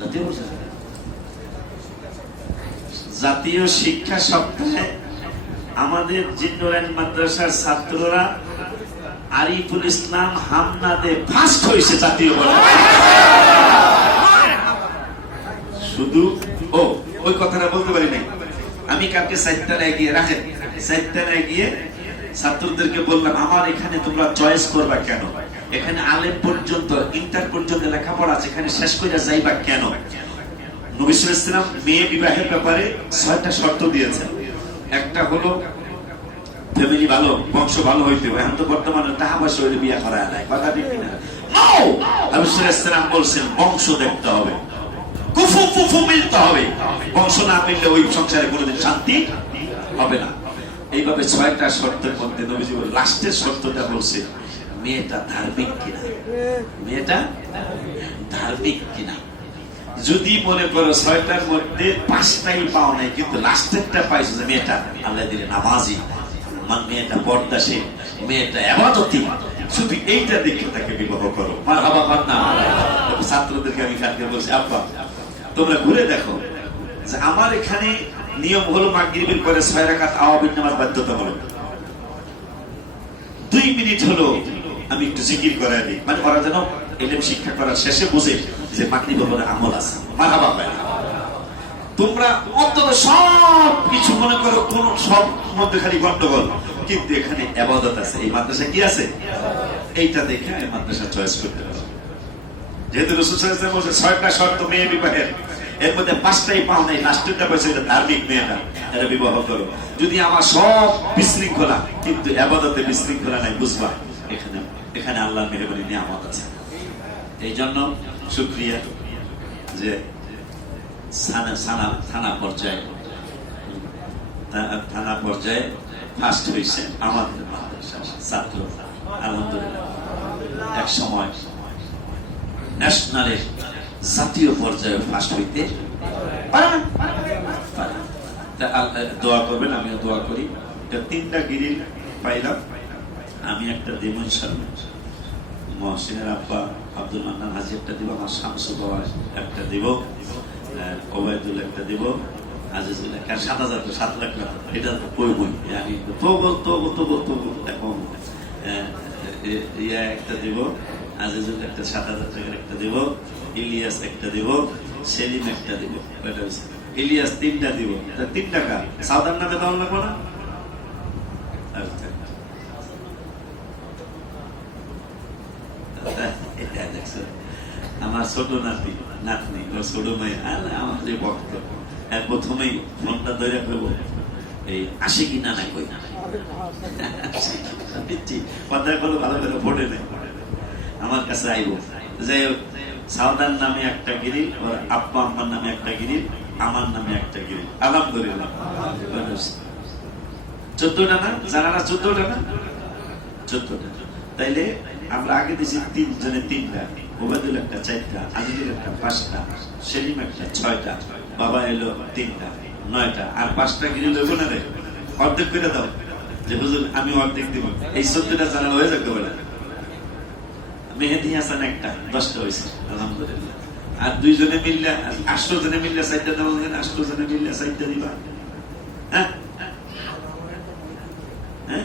জাতীয় জাতীয় শিক্ষা সপ্তাহে আমাদের জিন্নরান মাদ্রাসার ছাত্ররা আরিফুল ইসলাম হামনাদে ফার্স্ট হয়েছে জাতীয়। শুধু, ও, ওই কথাটা বলতে পারি নাই। আমি কালকে সাইডটায় গিয়ে, রাখেন সাইডটায় গিয়ে ছাত্রদেরকে বললাম, আমার এখানে তোমরা চয়েস করবা কেন? এখানে আলেম পর্যন্ত, ইন্টার পর্যন্ত লেখাপড়া এখানে শেষ করে যাইবা কেন? নবিসুল ইসলাম মেয়ে বিবাহের ব্যাপারে ছয়টা শর্ত দিয়েছেন। একটা হলো, ফ্যামিলি ভালো, বংশ ভালো হইতে এখন তো বর্তমানে হইলে করা নাই কথা ঠিক কিনা? নবিসুল ইসলাম বলছেন, বংশ দেখতে হবে। কুফু ফুফু মিলতে হবে। বংশ না মিললে ওই সংসারে কোনোদিন শান্তি হবে না। এইভাবে ছয়টা শর্তের মধ্যে নবীজি লাস্টের শর্তটা বলছে মেয়েটা ধার্মিক কিনা? মেয়েটা ধার্মিক কিনা? যদি মনে করো ছয়টার মধ্যে পাঁচটাই পাও নাই কিন্তু লাস্টেরটা পাইছো যে মেয়েটা আল্লাহ দিলে নামাজি। মেয়েটা পর্দাসী মেয়েটা এবাদতি। শুধু এইটা দেখে তাকে বিবাহ করো। মার হাবা মার না ছাত্রদেরকে আমি কালকে বলছি আব্বা তোমরা ঘুরে দেখো যে আমার এখানে নিয়ম হলো মাগরিবের পরে ছয় রাকাত আওয়াবিন নামাজ বাধ্যতামূলক দুই মিনিট হলো আমি একটু জিকির করাই দিই। মানে ওরা যেন এলেম শিক্ষা করার শেষে বুঝে যে মাগরিবের পরে আমল আছে। মারহাবা ভাই তোমরা অন্তত সব কিছু মনে করো, কোন সব মধ্যে খালি গন্ডগোল। কিন্তু এখানে আবাদত আছে। এই মাদ্রাসা কি আছে? এইটা দেখে এই মাদ্রাসা চয়েস করতে পারো যেহেতু রসুল ছয়টা শর্ত মেয়ে বিবাহের। এর মধ্যে পাঁচটাই পাও নাই এটা ধার্মিক মেয়েটা এটা বিবাহ করো। যদি আমার সব বিশৃঙ্খলা, কিন্তু আবাদতে বিশৃঙ্খলা নাই, বুঝবা? এখানে এখানে আল্লাহর মেহরবানি নিয়ামত আছে। এই জন্য শুক্রিয়া যে থানা থানা থানা পর্যায়ে থানা পর্যায়ে ফার্স্ট হয়েছে আমাদের ছাত্র। আলহামদুলিল্লাহ। এক সময় ন্যাশনালের জাতীয় পর্যায়ে ফার্স্ট হইতে আল্লাহ দোয়া করবেন, আমিও দোয়া করি। তিনটা গিরিল পাইলাম। আমি একটা দেব ইনশাল্লাহ। মহসিনের আব্বা আব্দুল মান্নান হাজি একটা দিব, আমার শামসু বাবা একটা দিব ওবায়দুল একটা দিব, আজিজুল একটা সাত হাজার সাত লাখ না এটা তো কইবই আমি তবু তবু তবু তবু, এখন ইয়া একটা দিব, আজিজুল একটা সাত হাজার টাকার একটা দিব, ইলিয়াস একটা দিব, সেলিম একটা দিব। কয়টা ইলিয়াস তিনটা দিব। তিন টাকা সাউদার নামে দেওয়া লাগবো না আচ্ছা। আমার ছোট নাতি, নাতনি, ওর ছোট মেয়ে আরে আমার যে ভক্ত এর প্রথমেই ফোনটা ধরে ফেলব, এই আসে কি না না কই দিচ্ছি কথায় বলো, ভালো করে ফোটে নেই আমার কাছে আইব। সাউদার নামে একটা গিরিল, ওর আম্মার নামে একটা গিরিল, আমার নামে একটা গিরিল। আলহামদুলিল্লাহ। চোদ্দটা না? জানারা চোদ্দটা না? চোদ্দটা। তাইলে আমরা আগে দিয়েছি তিনজনে তিনটা। ওবায়দুল একটা চারটা আজিজুল একটা পাঁচটা সেলিম একটা ছয়টা, বাবা এলো তিনটা, নয়টা, আর পাঁচটা গিরি লোক না রে? অর্ধেক করে দাও। যে হুজুর, আমি অর্ধেক দিব। এই চোদ্দটা জানা হয়ে যাবে বলে মেহেদি হাসান একটা, দশটা হয়েছে, আলহামদুলিল্লাহ। আর দুইজনে মিললে, আটশো জনে মিললে চারটা দেওয়া আটশো জনে মিললে চারটা দিবা? হ্যাঁ? হ্যাঁ?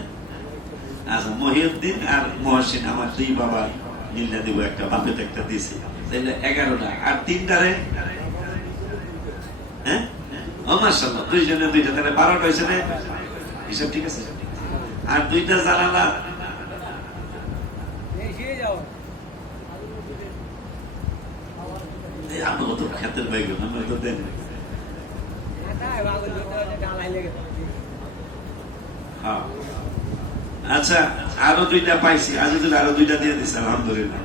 আচ্ছা মহিউদ্দিন আর মহসিন, আমার দুই বাবা মিল্লা দিব একটা বাপে একটা দিয়েছি। তাহলে এগারোটা, আর তিনটারে? হ্যাঁ? দুইজনে দুইটা, তাহলে বারোটা হয়েছে না হিসাব ঠিক আছে? আর দুইটা জানালা? তো খেতের বাইক আমরা তো দেন। হ্যাঁ। আচ্ছা আরও দুইটা পাইছি। আজ যদি আরও দুইটা দিয়ে দিচ্ছে আলহামদুলিল্লাহ।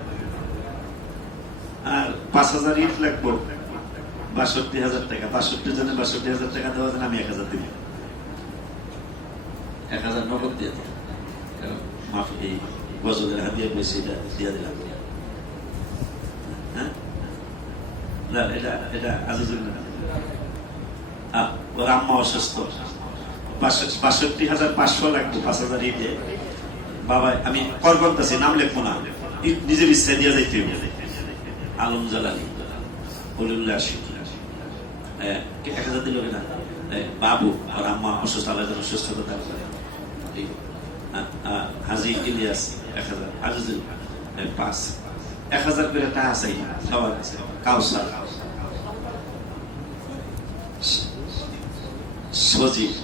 আর পাঁচ হাজার ইট লাগবো। বাষট্টি হাজার টাকা। বাষট্টি জনে বাষট্টি হাজার টাকা দেওয়া জন্য আমি এক হাজার দিব। এক হাজার নগদ দিয়ে কারণ মাফি গজলের বেশি এটা দিয়ে দিলাম। না এটা এটা আজিজুল না ওর আম্মা অসুস্থ। বাষট্টি- হাজার পাঁচশো লাগবে পাঁচ হাজার ইটে বাবা আমি কর করতেছি নাম লেখবো না। নিজের ইচ্ছা দিয়ে যাইতে। আলম জালালি উল্লাসী এক হাজার দিল এ, বাবু আর আম্মা অসুস্থ আল্লাহ যেন সুস্থতা দান করে। এই, আ- আ- হাজি ইলিয়াস এক হাজার। আজিজুল পাঁচ। এক হাজার করে টাকা আছে সবার কাছে কাউসার। সজীব।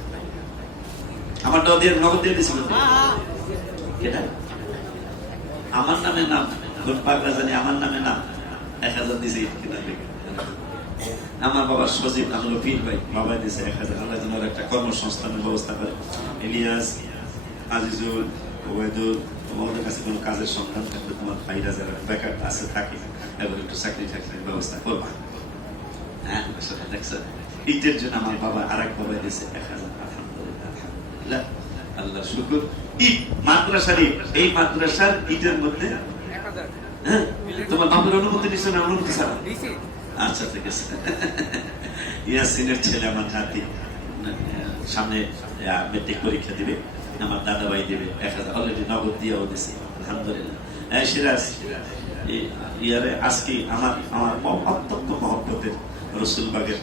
আমারটাও দিয়ে নগদ দিয়ে দিছিল তো? আমার নামে নাম কোন পাগলা জানি আমার নামে নাম। এক হাজার দিছে কিনা আমার বাবা সজীব আমার পীর ভাই বাবা দিছে এক হাজার। আল্লাহ যেন একটা কর্মসংস্থানের ব্যবস্থা করে। ইলিয়াস আজিজুল ওবায়দুল তোমাদের কাছে কোনো কাজের সন্ধান থাকলে তোমার ভাইরা যারা বেকার আছে থাকে এবং একটু চাকরি টাকরির ব্যবস্থা করবা। হ্যাঁ দেখছ? ঈদের জন্য আমার বাবা আর এক বাবা দিয়েছে এক হাজার আলহামদুলিল্লাহ। আল্লাহ শুকুর। ঈদ মাদ্রাসার এই মাদ্রাসার ঈদের মধ্যে হ্যাঁ? তোমার বাবার অনুমতি নিচ্ছে না অনুমতি ছাড়া? আচ্ছা ঠিক আছে। ইয়াসিনের ছেলে আমার নাতি সামনে মেট্রিক পরীক্ষা দিবে। আমার দাদা ভাই দিবে। এক হাজার অলরেডি নগদ দিয়েও দিছি। আলহামদুলিল্লাহ। হ্যাঁ সিরাজ ইয়ারে আজকে আমার আমার অত্যন্ত মহব্বতের রসুলবাগের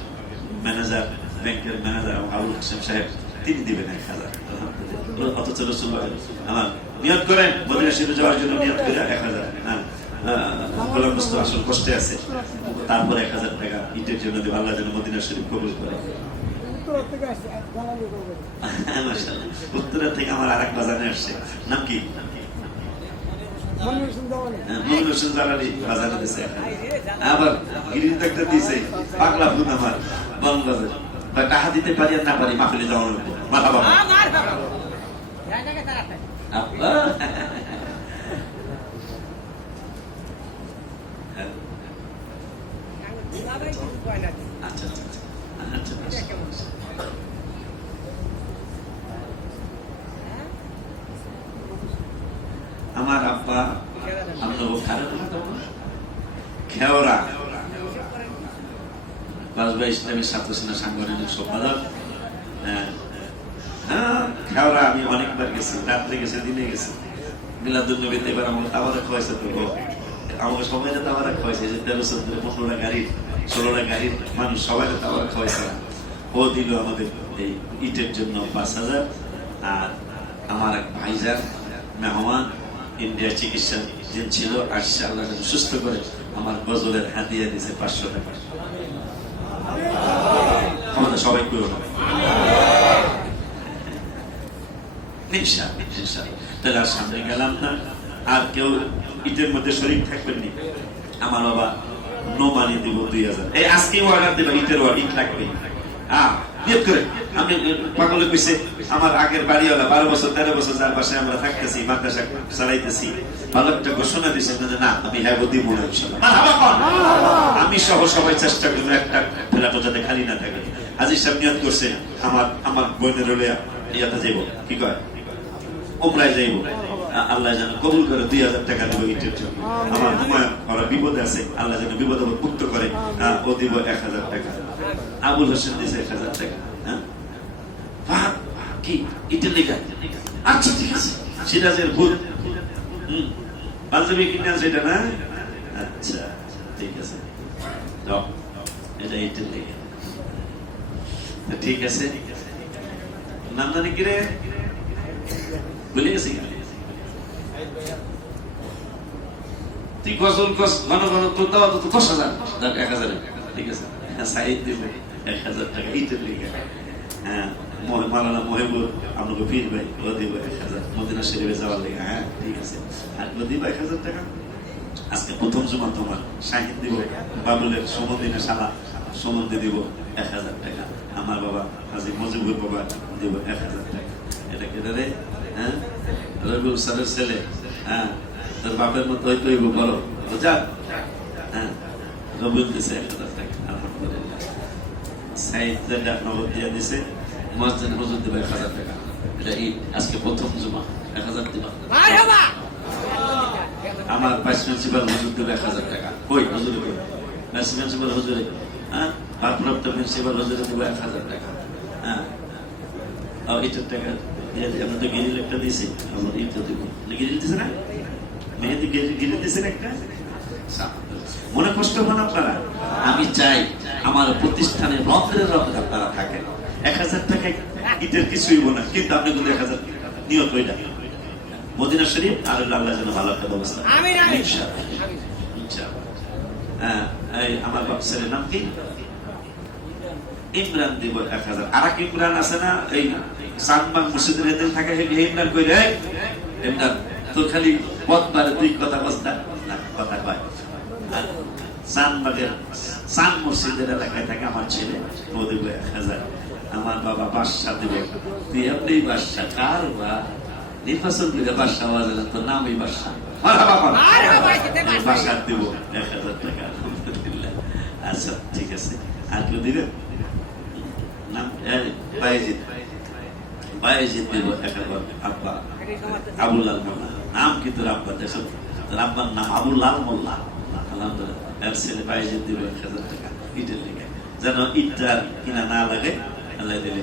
ম্যানেজার ব্যাংকের ম্যানেজার আবুল হাসেম সাহেব। তিনি দিবেন এক হাজার। অথচ রসুলবাগের আমার নিয়ত করেন মদিনা শরীফে যাওয়ার জন্য নিয়ত করে এক হাজার। হ্যাঁ গোলাম মুস্তফা আসল কষ্টে আছে। তারপর এক হাজার টাকা ইটের জন্য দেব আল্লাহ যেন মদিনা শরীফ কবুল করে। হ্যাঁ, উত্তরা থেকে আমার আর এক বাজারে আসছে। নাম কি? হ্যাঁ। আবার গিরিশ ডাক্তার দিছে পাগলা ভূত আমার বনবাজার বা টাকা দিতে পারি আর না পারি মাফিলে যাওয়ার উপর মাথা বাবা আব্বা হ্যাঁ, আচ্ছা আচ্ছা আচ্ছা আচ্ছা আচ্ছা আমার আব্বা আপনার খারাপ খেওরা বাজবা ইসলামী ছাত্র সেনা সাংগঠনিক সম্পাদক হ্যাঁ আমি অনেকবার গেছি রাত্রে দিনে গেছি এবার আমাকে তাবারে খাওয়াইছে তো আমাকে সবাই তাবারে খাওয়াইছে যে তেরো চোদ্দ পনেরোটা ষোলোটা গাড়ির মানুষ সবাই তাবারে খাওয়াইছে ও দিল আমাদের এই ইটের জন্য পাঁচ হাজার আর আমার এক ভাইজান মেহমান ইন্ডিয়া চিকিৎসা ছিল আসছে আল্লাহ সুস্থ করে আমার গজলের হাতিয়া দিয়েছে পাঁচশো টাকা আমাদের সবাই করো। তাহলে আর সামনে গেলাম না আর কেউ মধ্যে শরীর থাকবেন নি আমার বাবা দিব দুই হাজার এই অর্ডার ঈদ লাগবে আমি আগের বাড়িওয়ালা বারো তেরো বছর আমরা থাকতেছি চালাইতেছি ভালো একটা ঘোষণা না। আমি সহ সবাই চেষ্টা করব একটা ফেলাটো যাতে খালি না থাকে আজিজ সাহেব নিয়ত করছে। আমার আমার বোনের হলে ইয়াতে যাইব। কি কয়? ওমরায় যাইব। আল্লাহ যেন কবুল করে দুই হাজার টাকা দিব ইটের জন্য। আমার হুমায়ুন ওরা বিপদে আছে। আল্লাহ যেন বিপদ মুক্ত করে ও দিব এক হাজার টাকা। আবুল হোসেন দিছে এক হাজার টাকা। হ্যাঁ? কি ইটের লেখা আচ্ছা ঠিক আছে। সিরাজের ভূত। হুম। পাঞ্জাবি কিনে আছে এটা না? আচ্ছা ঠিক আছে। এটা ইটের লেখা ঠিক আছে? নাম জানি কি? রে ভুলে গেছি আজকে প্রথম জমা তোমার। শাহিদ দিব, বাবুলের সমন্দিনে সালা সম্বন্ধে দিব। এক হাজার টাকা। আমার বাবা হাজি মজিবুর বাবা দিব এক হাজার টাকা। এটা কেটে রে হ্যাঁ? রবিউল স্যারের ছেলে। হ্যাঁ? তোর বাপের মতো হয়তো হইব বলো। বুঝা হ্যাঁ? রবিউল দিছে এক হাজার টাকা। আলহামদুলিল্লাহ। সাইদটা নগদ দিয়ে দিছে। মসজিদ হুজুর দেবে এক হাজার টাকা। এটা ঈদ। আজকে প্রথম জমা। এক হাজার দিবা। আমার ভাইস প্রিন্সিপাল হুজুর দেবে এক হাজার টাকা। কই? হুজুরে কই? ভাইস প্রিন্সিপাল হুজুরে হ্যাঁ? ভারপ্রাপ্ত প্রিন্সিপাল হুজুরে দেবে এক হাজার টাকা। হ্যাঁ। এটার টাকা আমরা তো গিরিল একটা দিয়েছি আমরা ঈদটা দেবো। গিরিল দিছে না? মেহেদি গিরিল দিয়েছেন একটা? মনে কষ্ট হন আপনারা? আমি চাই আমার প্রতিষ্ঠানে রন্ধ্রে রন্ধ্রে আপনারা থাকেন। এক হাজার টাকা ঈদের কিছুই না কিন্তু আপনি কিন্তু এক হাজার নিয়ত ওইটা মদিনা শরীফ আর আল্লাহ যেন ভালো একটা ব্যবস্থা। ইনশাআল্লাহ। হ্যাঁ, আমার বাপ ছেলের নাম কি? ইমরান দিব এক হাজার। আর এক ইমরান আছে না? এই সানবাং মসজিদের এদের থাকে সেই ইমরান কই রে ইমরান তোর খালি পথ বারে দুই কথা বস্তা না কথা কয়। সানবাগের সান মসজিদের এলাকায় থাকে আমার ছেলে ও দিব এক হাজার। আমার বাবা বাদশাহ দিব তুই এমনি বাদশাহ কার বা? নির্বাচন করে বাদশাহ হওয়া যায় তোর নামই বাদশাহ। বাদশাহ দিব এক হাজার টাকা আলহামদুলিল্লাহ। আচ্ছা ঠিক আছে। আর কেউ দিবেন? বায়েজিদ বায়েজিদ দেব একেবারে আব্বা আবুল্লাল মোল্লা নাম কিন্তু আব্বা দেখো তোর আব্বার নাম আবুল্লাল মোল্লা আলহামদুলিল্লাহ এর ছেলে বায়েজিদ দেব এক হাজার টাকা ইটের লিগে যেন ইটটা কিনা না লাগে আল্লাহ দিলে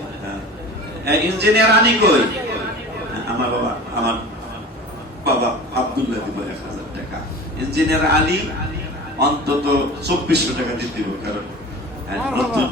ইঞ্জিনিয়ার আনি কই আমার বাবা আমার বাবা আবদুল্লাহ দিব এক হাজার টাকা ইঞ্জিনিয়ার আলী অন্তত চব্বিশশো টাকা দিতে দিব কারণ হ্যাঁ, নতুন